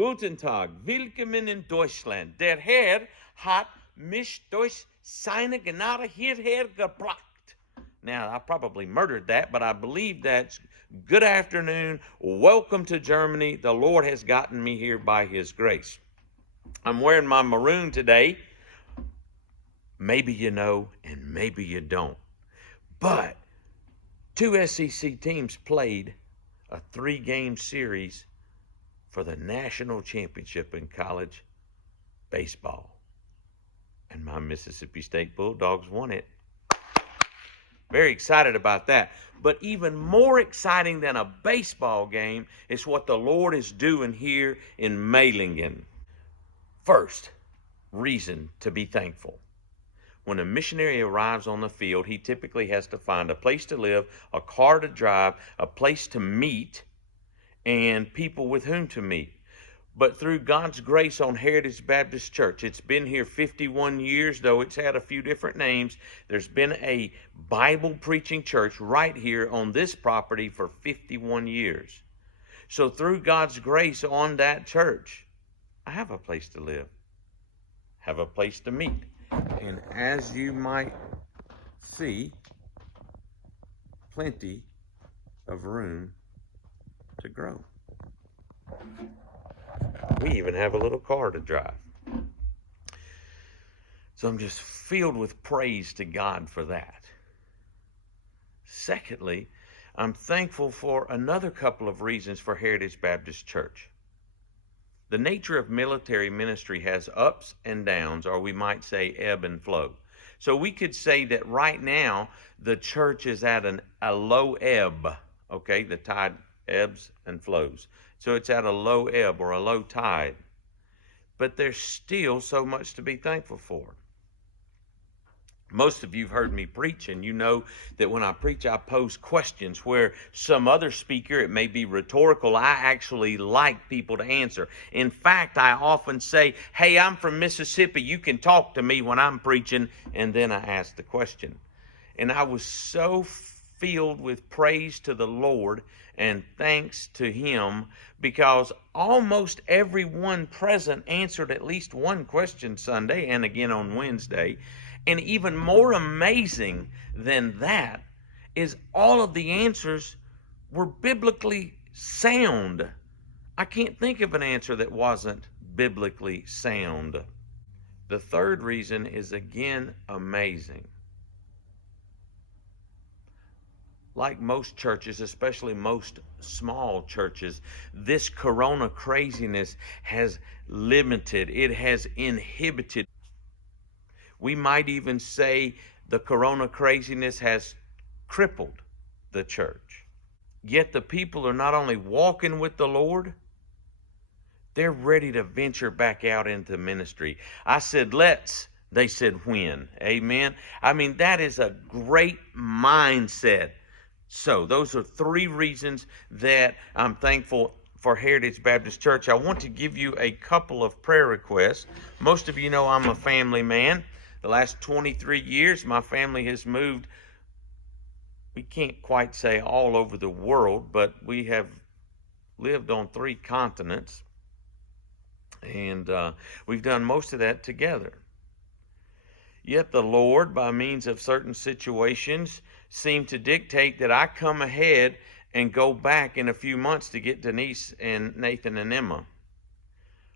Guten Tag, willkommen in Deutschland. Der Herr hat mich durch seine Gnade hierher gebracht. Now, I probably murdered that, but I believe that's good afternoon. Welcome to Germany. The Lord has gotten me here by his grace. I'm wearing my maroon today. Maybe you know, and maybe you don't. But two SEC teams played a 3-game series for the national championship in college baseball. And my Mississippi State Bulldogs won it. Very excited about that. But even more exciting than a baseball game is what the Lord is doing here in Mehlingen. First, reason to be thankful. When a missionary arrives on the field, he typically has to find a place to live, a car to drive, a place to meet, and people with whom to meet. But through God's grace on Heritage Baptist Church, it's been here 51 years, though it's had a few different names. There's been a Bible preaching church right here on this property for 51 years. So through God's grace on that church, I have a place to live, have a place to meet. And as you might see, plenty of room to grow. We even have a little car to drive. So I'm just filled with praise to God for that. Secondly, I'm thankful for another couple of reasons for Heritage Baptist Church. The nature of military ministry has ups and downs, or we might say ebb and flow. So we could say that right now the church is at a low ebb, okay? The tide ebbs and flows. So it's at a low ebb or a low tide. But there's still so much to be thankful for. Most of you have heard me preach, and you know that when I preach, I pose questions where some other speaker, it may be rhetorical, I actually like people to answer. In fact, I often say, hey, I'm from Mississippi. You can talk to me when I'm preaching, and then I ask the question. And I was so filled with praise to the Lord and thanks to him because almost everyone present answered at least one question Sunday and again on Wednesday. And even more amazing than that is all of the answers were biblically sound. I can't think of an answer that wasn't biblically sound. The third reason is again amazing. Like most churches, especially most small churches, this corona craziness has limited, it has inhibited. We might even say the corona craziness has crippled the church. Yet the people are not only walking with the Lord, they're ready to venture back out into ministry. I said, let's. They said, when. Amen. I mean, that is a great mindset. So those are 3 reasons that I'm thankful for Heritage Baptist Church. I want to give you a couple of prayer requests. Most of you know I'm a family man. The last 23 years, my family has moved, we can't quite say all over the world, but we have lived on 3 continents, and we've done most of that together. Yet the Lord, by means of certain situations, seemed to dictate that I come ahead and go back in a few months to get Denise and Nathan and Emma.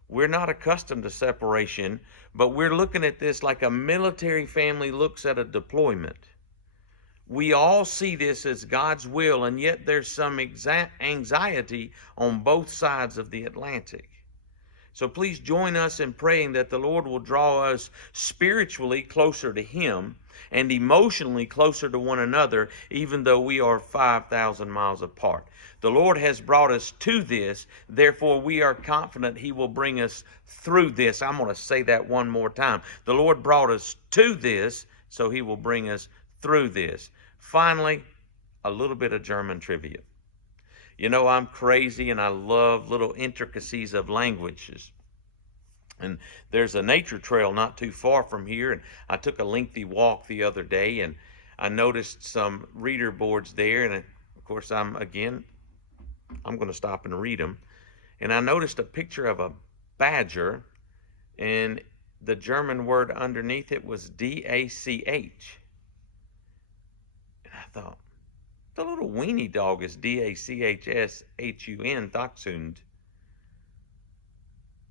We're not accustomed to separation, but we're looking at this like a military family looks at a deployment. We all see this as God's will, and yet there's some anxiety on both sides of the Atlantic. So please join us in praying that the Lord will draw us spiritually closer to him and emotionally closer to one another, even though we are 5,000 miles apart. The Lord has brought us to this, therefore we are confident he will bring us through this. I'm going to say that one more time. The Lord brought us to this, so he will bring us through this. Finally, a little bit of German trivia. You know, I'm crazy and I love little intricacies of languages. And there's a nature trail not too far from here, and I took a lengthy walk the other day, and I noticed some reader boards there, and of course I'm going to stop and read them. and I noticed a picture of a badger, and the German word underneath it was D-A-C-H. And I thought, the little weenie dog is D-A-C-H-S-H-U-N, Dachshund.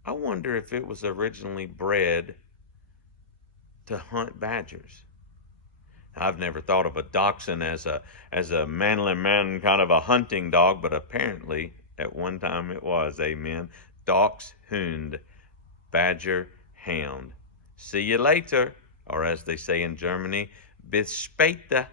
I wonder if it was originally bred to hunt badgers. I've never thought of a dachshund as a manly man, kind of a hunting dog, but apparently at one time it was. Amen. Dachshund, badger, hound. See you later, or as they say in Germany, bis später.